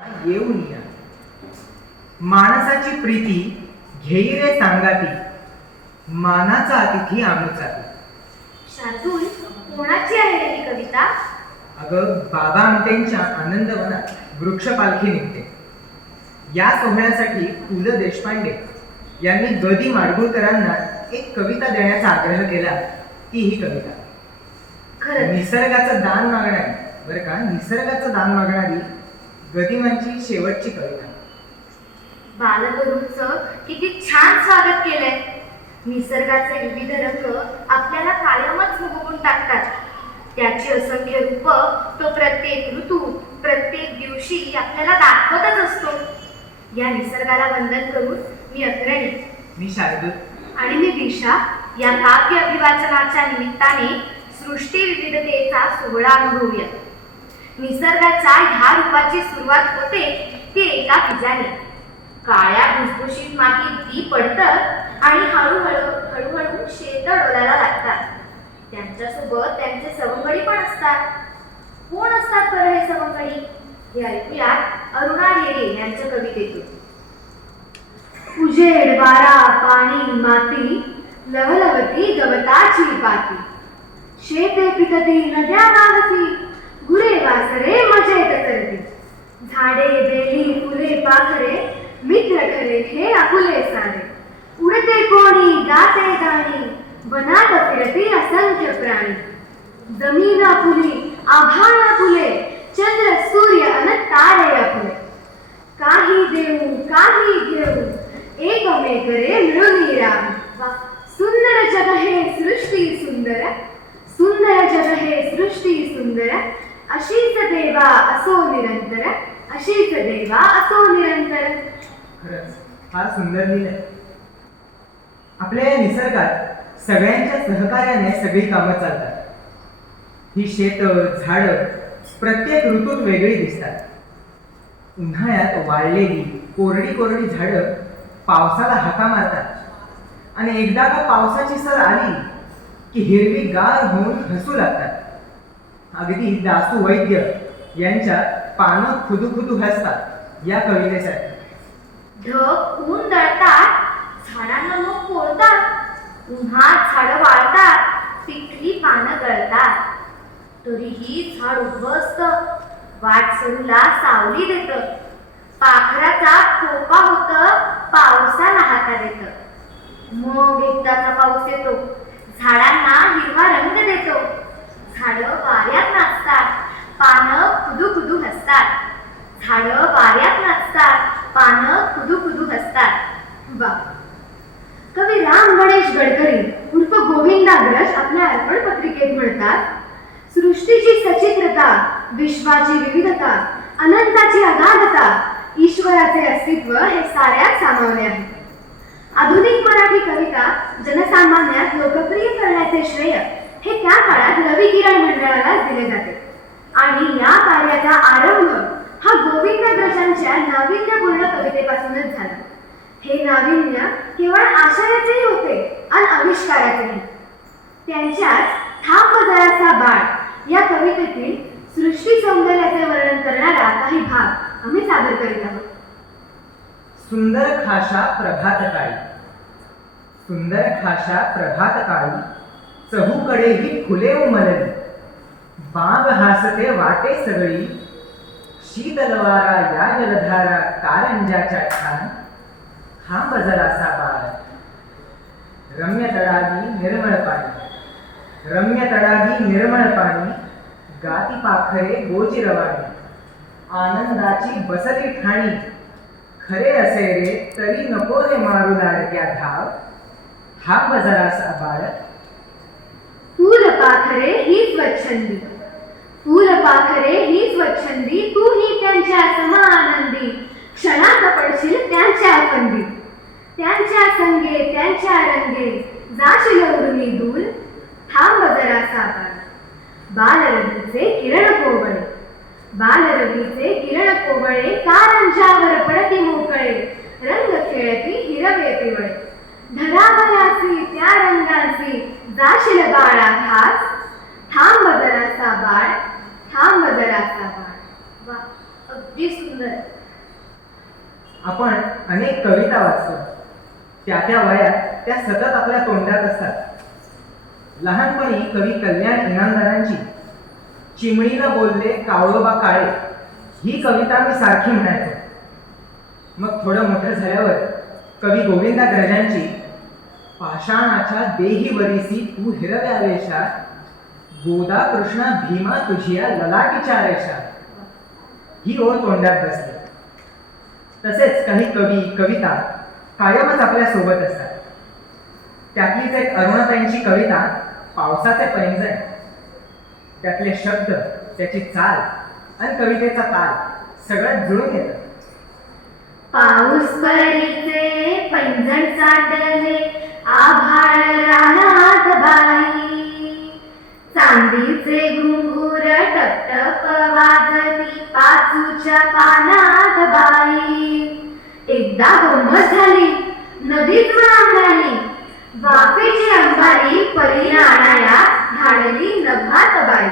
येऊन या माणसाची प्रीती घेई रे सांगाती. मानाचा अतिथी आमचा शार्दूल कोणाची आहे रे ही कविता? अगं बाबा आमटेंच्या आनंदवनात वृक्ष पालखी निघते. या सोहळ्यासाठी पु ल देशपांडे यांनी गदी माडगुळकरांना एक कविता देण्याचा आग्रह केला. ती ही कविता. खरंच? निसर्गाचं दान मागणारी. बरं का? निसर्गाचं दान मागणारी गदिमांची शेवटची कविता. बालगुरूंचं किती छान स्वागत केलंय. निसर्गाचे विविध रंग आपल्याला कायमच हुबवून टाकतात. त्याची असंख्य रूप तो प्रत्येक ऋतू प्रत्येक दिवशी आपल्याला दाखवतच असतो. या निसर्गाला वंदन करून मी अग्रणी. मी शार्दूल. आणि मी दिशा. या काव्य अभिवाचनाच्या निमित्ताने सृष्टी विविधतेचा सोहळा अनुभवूया. निसर्गाच्या ह्या रूपाची सुरुवात होते ते एका बीजाने काळ्या भुसभुशीत मातीत ती पडतात आणि हळूहळू हळूहळू शेत डोलायला लागतात. त्यांच्यासोबत त्यांचे सवंगडी पण असतात. कोण असतात बरं हे सवंगडी? हे ऐकूयात अरुणा ढेरे यांच्या कवितेतून. उजेड वारा पाणी माती लवलवती गवताची पाती. शेते पिकती नद्या नावती गुरे वासरे मजेत करती झाडे बेली फुले पाखरे मित्र खरे हे आपुले सारे. उडते कोणी गाते गाणी वनात फिरते असंख्य प्राणी. जमीन फुली आभाळ फुले चंद्र सूर्य अन तारे फुले काही देऊ काही घेऊ एकमेकरे मिळून राहू. वा, सुंदर जग हे सृष्टी सुंदर. सुंदर जग हे सृष्टी सुंदर. अशीच देवा असो निरंतर अशीच देवा असो निरंतर. खरंच फार सुंदर लिहिलंय. आपल्या या निसर्गात सगळ्यांच्या सहकार्याने सगळी कामं चालतात. ही शेत झाड प्रत्येक ऋतूत वेगळी दिसतात. उन्हाळ्यात वाळलेली कोरडी कोरडी झाडं पावसाला हाका मारतात. आणि एकदा का पावसाची सर आली की हिरवी गार होऊन हसू लागतात. अगदी दासू वैद्य यांच्या पानं खुदू खुदू हसतात या कवितेसाठी. ढग ऊन दळतात झाडांना मग कोळतात उन्हात झाडं वाळतात पिकली पानं गळतात. तरीही झाड उभं असतं वाटसरूला सावली देत. पाखराचा खोपा होत पावसाला हाता देत. मग एकदाचा पाऊस येतो झाडांना हिरवा रंग देतो. झाडं वाऱ्यात नाचतात पानं कुदू कुदू हसतात. झाडं वाऱ्यात नाचतात पानं कुदू कुदू हसतात. वा. कवी राम गणेश गडकरी उर्फ गोविंदाग्रज आपल्या अर्पण पत्रिकेत म्हणतात सृष्टीची सचित्रता विश्वाची विविधता अनंताची अगाधता ईश्वराचे अस्तित्व हे साऱ्यात सामावले आहे. आधुनिक मराठी कविता जनसामान्यात लोकप्रिय करण्याचे श्रेय हे त्या काळात रवी किरण मंडळाला दिले जाते. आणि या कार्याचा आरंभ हा गोविंदग्रजांच्या नाविन्यपूर्ण कवितेपासूनच झाला. हे नाविन्य केवळ आशयाचेही होते आणि आविष्काराचेही. त्यांच्याच थांब जरासा बाळ या कवितेतील सृष्टी सौंदर्याचे वर्णन करणारा काही भाग आम्ही सादर करीत आहोत. सुंदर खाशा प्रभात काळी सुंदर खाशा प्रभात काळी चहूकडे ही खुले उमलली बाग हासते वाटे सगळी शीतलवारा या जलधारा कारंजाच्या ठाण हा बजरासा बाळ रम्य तडागी निर्मळ पाणी रम्य तडागी निर्मळ पाणी गाती पाखरे गोचिरवाणी आनंदाची बसली ठाणी खरे असे रे तरी नको रे मारू लाडक्या धाव हा बजरासा बाळ पाखरे ही स्वच्छंदी. फूल पाखरे ही स्वच्छंदी तू ही त्यांच्या समानंदी. क्षणात पडशील त्यांच्या कंदी त्यांच्या संगे त्यांच्या रंगे जाशील उडुनी दूर थांब जरा बाळ बालरवीचे किरण कोवळे. बालरवीचे किरण कोवळे कारंजावर पडती मोकळे. रंग खेळती हिरवे पिवळे. धरावयासी त्या रंगाची जाशील बाळा खास थांब जरासा बाळ थांब जरासा बाळ वा अगदी अगदी सुंदर आपण अनेक कविता वाचतो. त्या त्या वयात त्या सतत आपल्या तोंडात असतात. लहानपणी कवी कल्याण इनामदारांची चिमणीनं बोलले कावळोबा काळे ही कविता मी सारखी म्हणायचो. मग थोडं मोठं झाल्यावर कवी गोविंदाग्रजांची पाषाणाच्या देही वरीसी तू हिरव्या रेषा गोदा कृष्णा भीमा तुझिया ललाटीच्या रेषा. ही ओळ तोंडात बसते तसेच काही कवी कविता कायमच आपल्यासोबत असतात. त्यातलीच एक अरुणाताईंची कविता पावसाचे पैंजण. त्यातले शब्द त्याची चाल आणि कवितेचा ताल सगळ्यात जुळून येत. पाऊस परीचे पैंजण साठले आभाळ रानात बाई. चांदीचे टपटप वाजती पाचूच्या पानात बाई. एकदा गंमत झाली नदीत म्हणाली वाफेची अंबारी परीला आणाया धाडली नभात बाई.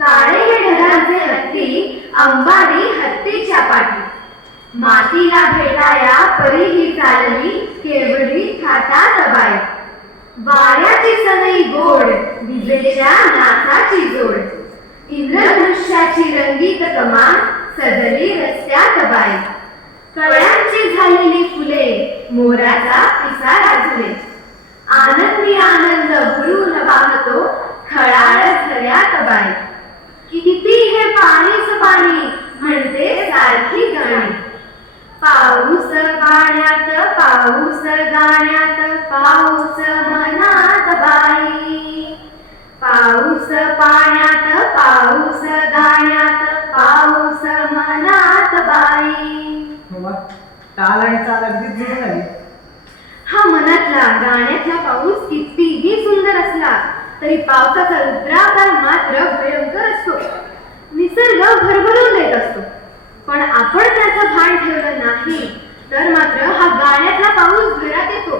काळे ढगांचे हत्ती अंबारी हत्तीच्या पाठी. मातीला भेटाया परी ही चालली केवढी थाटात बाई. कमान सजली रस्त्यात बाई. कळ्यांची झालेली फुले मोराचा पिसा राजले. आनंदी आनंद भरून वाहतो खळाळ झऱ्यात बाई. ताल आणि चाल अगदीच जुळून आली हा मनातला गाण्यातला पाऊस कितीही सुंदर असला तरी पावसाचा रुद्राकार मात्र भयंकर असतो. निसर्ग भरभरून देत असतो. पण आपण त्याचं भान ठेवलं नाही तर मात्र हा गाण्यातला पाऊस घरात येतो.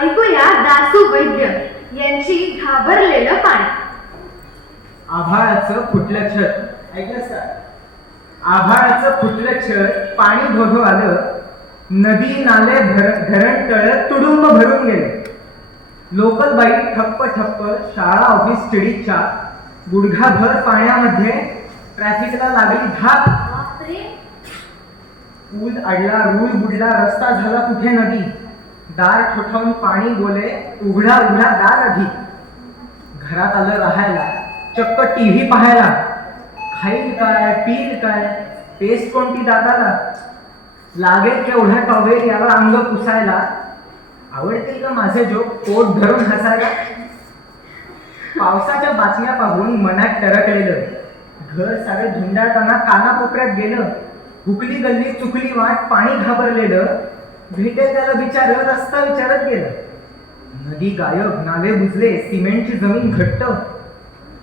ऐकूया दासू वैद्य यांची घाबरलेलं पाणी. आभाळाचं फुटलं छत. ऐकलंस का? आभाळाचं फुटलं छत पाणी धोधो आलं नदी नाले धर धरण तळ तुडुंब भरून गेले. लोकल बाईक ठप्प ठप्प शाळा ऑफिस चिडीच्या गुडघाभर पाण्यामध्ये ट्रॅफिकला लागली धाप पूल अडला रूळ बुडला रस्ता झाला कुठे नदी? दार ठोठावून पाणी बोले उघडा उघडा दार आधी. घरात आलं राहायला चक्क टीव्ही पाहायला. खाईल काय पील काय पेस्ट कोणती दादाला लागेल केवढं टॉवेल याला अंग पुसायला. आवडतील का माझे जोक पोट धरून हसायला? पावसाच्या बातम्या पाहून मनात टरकलेलं. घर सारं धुंडाळताना कानाकोपऱ्यात गेलं. हुकली गल्ली चुकली वाट पाणी घाबरलेलं. भेटेल त्याला विचार रस्ता विचारत गेलं. नदी गायब नाले बुजले सिमेंटची जमीन घट्ट.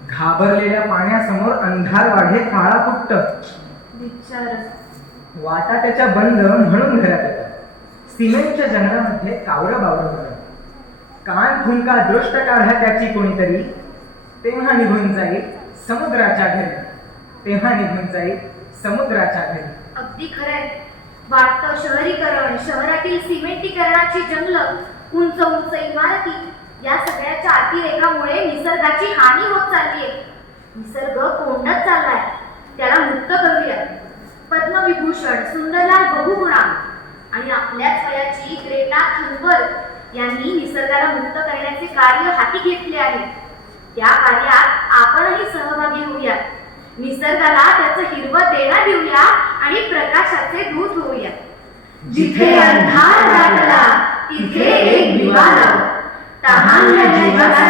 घाबरलेल्या पाण्यासमोर अंधार वाढे काळा विचार. वाटा त्याच्या बंद म्हणून घरात येतात. सिमेंटच्या जंगलामध्ये कावरं बावरं होतं कान फुंका दृष्ट काढा त्याची कोणीतरी. तेव्हा निघून जाईल समुद्राच्या घरी. तेव्हा निघून जाईल समुद्राच्या घरी. अगदी खरंय. वाढतं शहरीकरण शहरातील सिमेंटीकरणाची जंगलं उंच उंच इमारती या सगळ्याच्या अतिरेकामुळे निसर्गाची हानी होत चालली आहे. निसर्ग कोंडत चाललाय. त्याला मुक्त करूया. पद्मविभूषण सुंदरलाल बहुगुणा. आणि आपल्याच वयाची ग्रेटा थुनबर्ग यांनी निसर्गाला मुक्त करण्याचे कार्य हाती घेतले आहे. त्या कार्यात आपणही सहभागी होऊया. निसर्गाला त्याचं हिरवं देणं देऊया आणि प्रकाशाचे दूत होऊया. जिथे अंधार दाटला तिथे एक दिवा लावू. Tak 开